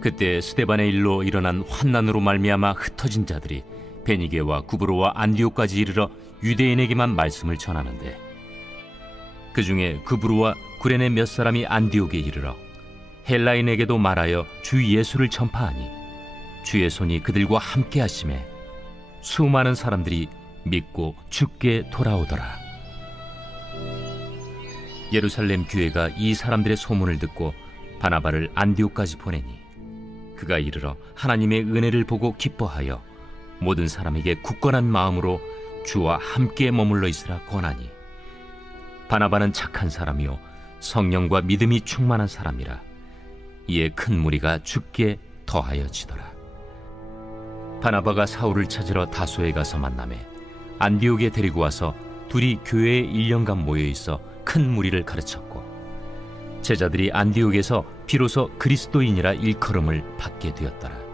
그때 스데반의 일로 일어난 환난으로 말미암아 흩어진 자들이 베니게와 구브로와 안디옥까지 이르러 유대인에게만 말씀을 전하는데, 그 중에 구브로와 구레네 몇 사람이 안디옥에 이르러 헬라인에게도 말하여 주 예수를 전파하니 주의 손이 그들과 함께 하심에 수많은 사람들이 믿고 주께 돌아오더라. 예루살렘 교회가 이 사람들의 소문을 듣고 바나바를 안디옥까지 보내니 그가 이르러 하나님의 은혜를 보고 기뻐하여 모든 사람에게 굳건한 마음으로 주와 함께 머물러 있으라 권하니, 바나바는 착한 사람이요 성령과 믿음이 충만한 사람이라. 이에 큰 무리가 주께 더하여지더라. 바나바가 사울을 찾으러 다소에 가서 만나매 안디옥에 데리고 와서 둘이 교회에 1년간 모여 있어 큰 무리를 가르쳤고, 제자들이 안디옥에서 비로소 그리스도인이라 일컬음을 받게 되었더라.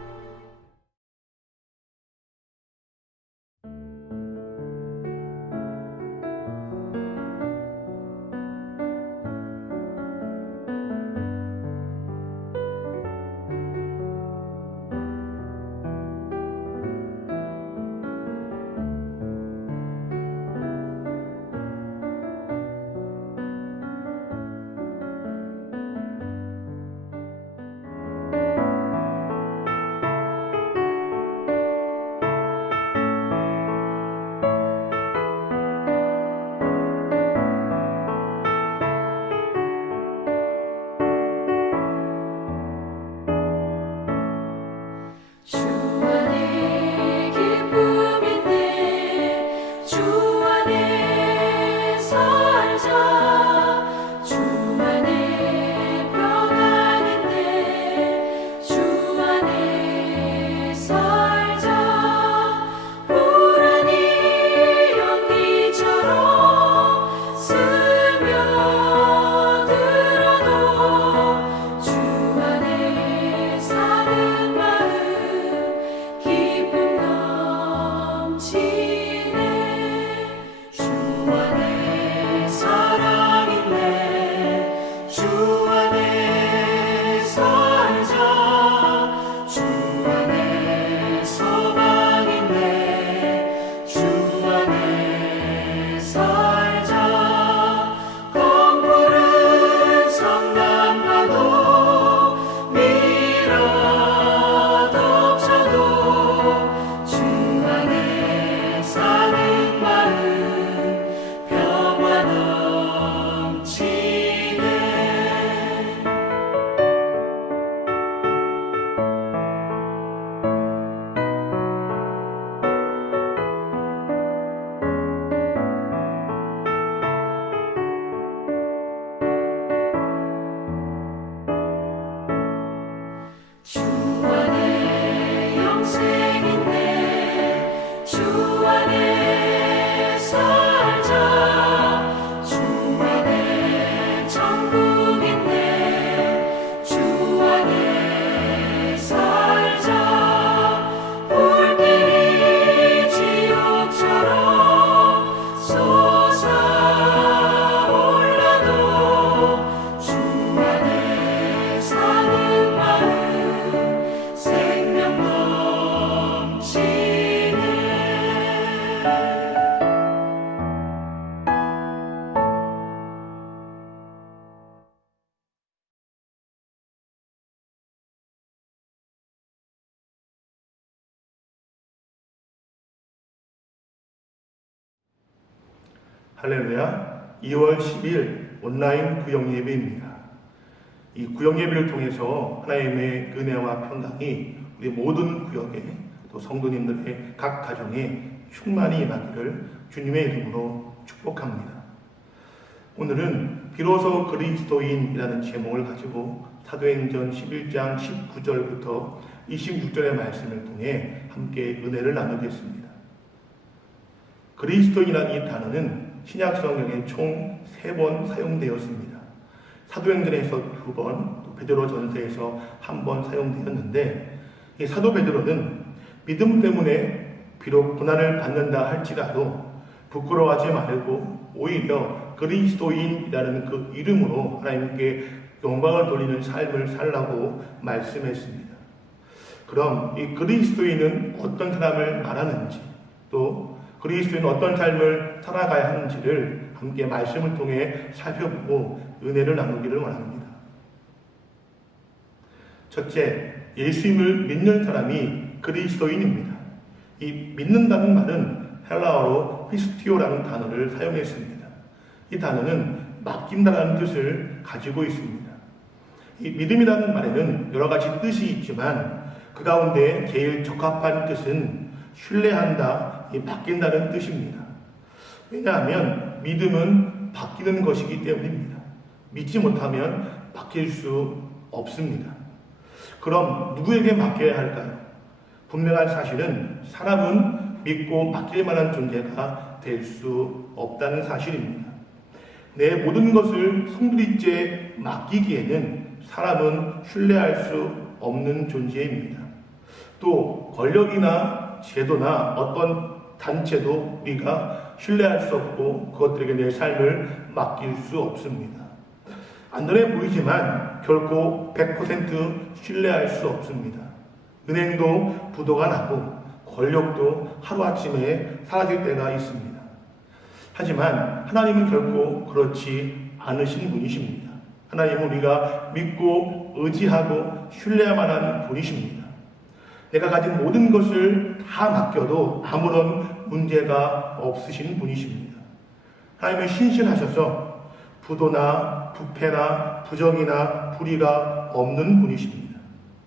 할렐루야. 2월 10일 온라인 구역예배입니다. 이 구역예배를 통해서 하나님의 은혜와 평강이 우리 모든 구역에, 또 성도님들의 각 가정에 충만히 임하기를 주님의 이름으로 축복합니다. 오늘은 비로소 그리스도인이라는 제목을 가지고 사도행전 11장 19절부터 26절의 말씀을 통해 함께 은혜를 나누겠습니다. 그리스도인이라는 이 단어는 신약 성경에 총 3번 사용되었습니다. 사도행전에서 2번, 또 베드로전서에서 1번 사용되었는데, 이 사도 베드로는 믿음 때문에 비록 고난을 받는다 할지라도 부끄러워하지 말고 오히려 그리스도인이라는 그 이름으로 하나님께 영광을 돌리는 삶을 살라고 말씀했습니다. 그럼 이 그리스도인은 어떤 사람을 말하는지, 또 그리스도인은 어떤 삶을 살아가야 하는지를 함께 말씀을 통해 살펴보고 은혜를 나누기를 원합니다. 첫째, 예수님을 믿는 사람이 그리스도인입니다. 이 믿는다는 말은 헬라어로 피스티오라는 단어를 사용했습니다. 이 단어는 맡긴다라는 뜻을 가지고 있습니다. 이 믿음이라는 말에는 여러 가지 뜻이 있지만 그 가운데 제일 적합한 뜻은 신뢰한다, 맡긴다는 뜻입니다. 왜냐하면 믿음은 바뀌는 것이기 때문입니다. 믿지 못하면 맡길 수 없습니다. 그럼 누구에게 맡겨야 할까요? 분명한 사실은 사람은 믿고 맡길 만한 존재가 될 수 없다는 사실입니다. 내 모든 것을 성도리째 맡기기에는 사람은 신뢰할 수 없는 존재입니다. 또 권력이나 제도나 어떤 단체도 우리가 신뢰할 수 없고 그것들에게 내 삶을 맡길 수 없습니다. 안전해 보이지만 결코 100% 신뢰할 수 없습니다. 은행도 부도가 나고 권력도 하루아침에 사라질 때가 있습니다. 하지만 하나님은 결코 그렇지 않으신 분이십니다. 하나님은 우리가 믿고 의지하고 신뢰할 만한 분이십니다. 내가 가진 모든 것을 다 맡겨도 아무런 문제가 없으신 분이십니다. 하나님은 신실하셔서 부도나 부패나 부정이나 불의가 없는 분이십니다.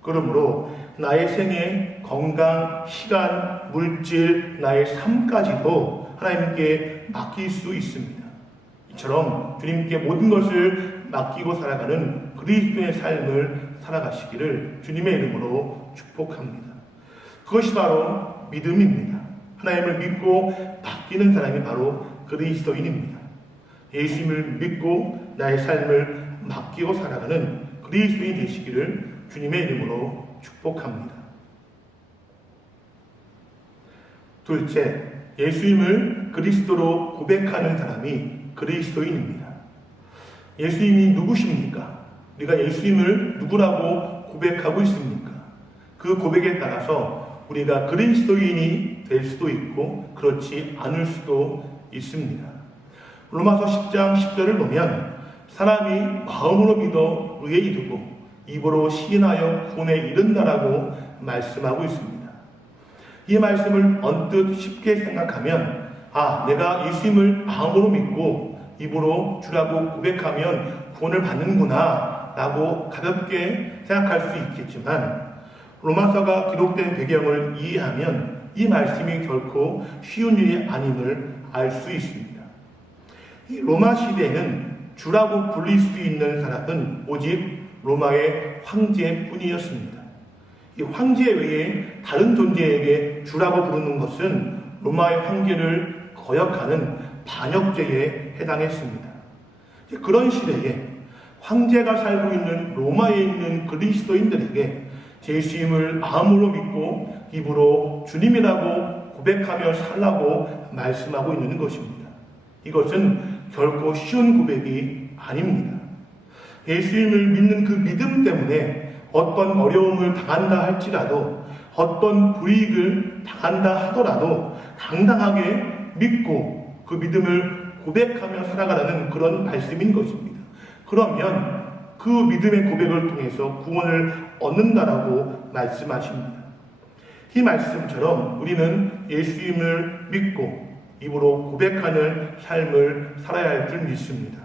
그러므로 나의 생애, 건강, 시간, 물질, 나의 삶까지도 하나님께 맡길 수 있습니다. 이처럼 주님께 모든 것을 맡기고 살아가는 그리스도의 삶을 살아가시기를 주님의 이름으로 축복합니다. 그것이 바로 믿음입니다. 하나님을 믿고 맡기는 사람이 바로 그리스도인입니다. 예수님을 믿고 나의 삶을 맡기고 살아가는 그리스도인이 되시기를 주님의 이름으로 축복합니다. 둘째, 예수님을 그리스도로 고백하는 사람이 그리스도인입니다. 예수님이 누구십니까? 우리가 예수님을 누구라고 고백하고 있습니까? 그 고백에 따라서 우리가 그리스도인이 될 수도 있고 그렇지 않을 수도 있습니다. 로마서 10장 10절을 보면 사람이 마음으로 믿어 의에 이르고 입으로 시인하여 구원에 이른다라고 말씀하고 있습니다. 이 말씀을 언뜻 쉽게 생각하면 내가 예수님을 마음으로 믿고 입으로 주라고 고백하면 구원을 받는구나 라고 가볍게 생각할 수 있겠지만 로마서가 기록된 배경을 이해하면 이 말씀이 결코 쉬운 일이 아님을 알 수 있습니다. 이 로마 시대에는 주라고 불릴 수 있는 사람은 오직 로마의 황제뿐이었습니다. 이 황제 외에 다른 존재에게 주라고 부르는 것은 로마의 황제를 거역하는 반역죄에 해당했습니다. 그런 시대에 황제가 살고 있는 로마에 있는 그리스도인들에게 예수님을 마음으로 믿고 입으로 주님이라고 고백하며 살라고 말씀하고 있는 것입니다. 이것은 결코 쉬운 고백이 아닙니다. 예수님을 믿는 그 믿음 때문에 어떤 어려움을 당한다 할지라도 어떤 불이익을 당한다 하더라도 당당하게 믿고 그 믿음을 고백하며 살아가라는 그런 말씀인 것입니다. 그러면 그 믿음의 고백을 통해서 구원을 얻는다라고 말씀하십니다. 이 말씀처럼 우리는 예수님을 믿고 입으로 고백하는 삶을 살아야 할 줄 믿습니다.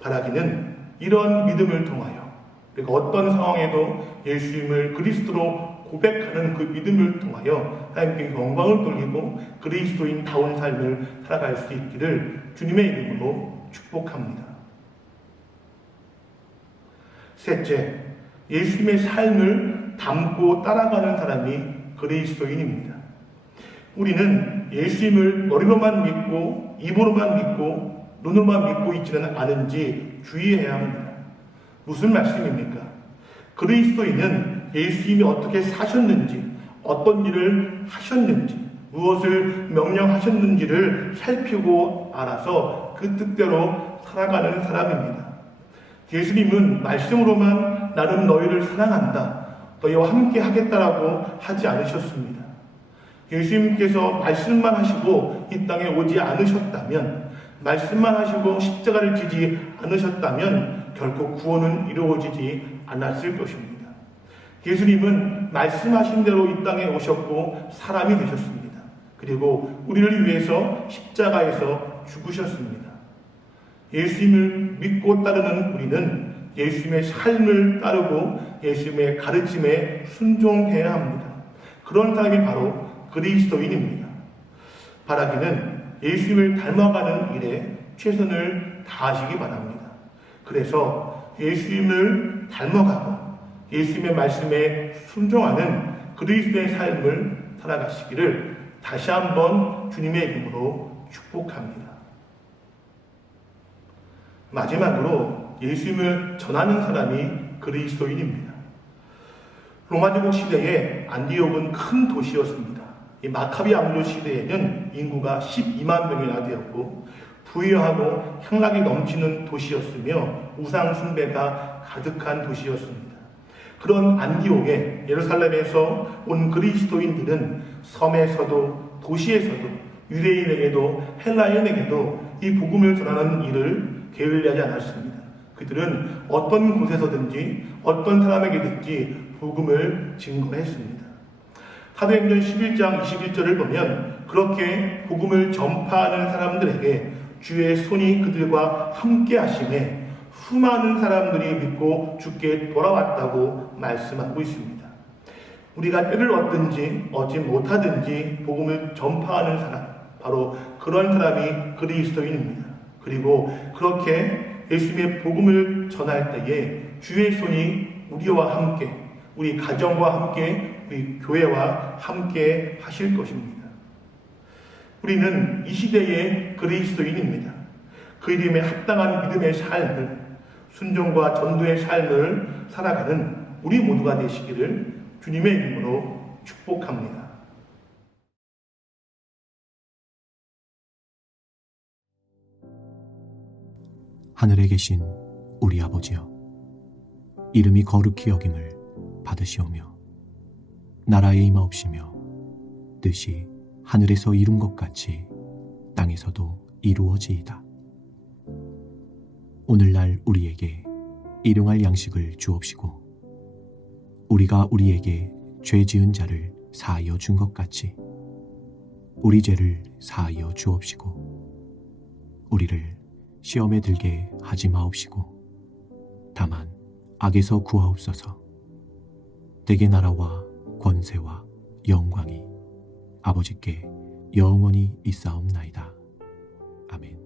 바라기는 이런 믿음을 통하여 그러니까 어떤 상황에도 예수님을 그리스도로 고백하는 그 믿음을 통하여 하나님께 영광을 돌리고 그리스도인다운 삶을 살아갈 수 있기를 주님의 이름으로 축복합니다. 셋째, 예수님의 삶을 담고 따라가는 사람이 그리스도인입니다. 우리는 예수님을 머리로만 믿고 입으로만 믿고 눈으로만 믿고 있지는 않은지 주의해야 합니다. 무슨 말씀입니까? 그리스도인은 예수님이 어떻게 사셨는지, 어떤 일을 하셨는지, 무엇을 명령하셨는지를 살피고 알아서 그 뜻대로 살아가는 사람입니다. 예수님은 말씀으로만 나는 너희를 사랑한다, 너희와 함께 하겠다라고 하지 않으셨습니다. 예수님께서 말씀만 하시고 이 땅에 오지 않으셨다면, 말씀만 하시고 십자가를 지지 않으셨다면 결코 구원은 이루어지지 않았을 것입니다. 예수님은 말씀하신 대로 이 땅에 오셨고 사람이 되셨습니다. 그리고 우리를 위해서 십자가에서 죽으셨습니다. 예수님을 믿고 따르는 우리는 예수님의 삶을 따르고 예수님의 가르침에 순종해야 합니다. 그런 사람이 바로 그리스도인입니다. 바라기는 예수님을 닮아가는 일에 최선을 다하시기 바랍니다. 그래서 예수님을 닮아가고 예수님의 말씀에 순종하는 그리스도의 삶을 살아가시기를 다시 한번 주님의 이름으로 축복합니다. 마지막으로 예수님을 전하는 사람이 그리스도인입니다. 로마제국 시대에 안디옥은 큰 도시였습니다. 이 마카비 왕조 시대에는 인구가 12만 명이나 되었고 부유하고 향락이 넘치는 도시였으며 우상 숭배가 가득한 도시였습니다. 그런 안디옥에 예루살렘에서 온 그리스도인들은 섬에서도 도시에서도 유대인에게도 헬라인에게도 이 복음을 전하는 일을 게을리하지 않았습니다. 그들은 어떤 곳에서든지 어떤 사람에게든지 복음을 증거했습니다. 사도행전 11장 21절을 보면 그렇게 복음을 전파하는 사람들에게 주의 손이 그들과 함께 하심에 수많은 사람들이 믿고 주께 돌아왔다고 말씀하고 있습니다. 우리가 때를 얻든지 얻지 못하든지 복음을 전파하는 사람, 바로 그런 사람이 그리스도인입니다. 그리고 그렇게 예수님의 복음을 전할 때에 주의 손이 우리와 함께, 우리 가정과 함께, 우리 교회와 함께 하실 것입니다. 우리는 이 시대의 그리스도인입니다. 그 이름에 합당한 믿음의 삶을, 순종과 전도의 삶을 살아가는 우리 모두가 되시기를 주님의 이름으로 축복합니다. 하늘에 계신 우리 아버지여, 이름이 거룩히 여김을 받으시오며 나라의 임하옵시며 뜻이 하늘에서 이룬 것 같이 땅에서도 이루어지이다. 오늘날 우리에게 일용할 양식을 주옵시고 우리가 우리에게 죄 지은 자를 사하여 준 것 같이 우리 죄를 사하여 주옵시고 우리를 시험에 들게 하지 마옵시고 다만 악에서 구하옵소서. 대개 나라와 권세와 영광이 아버지께 영원히 있사옵나이다. 아멘.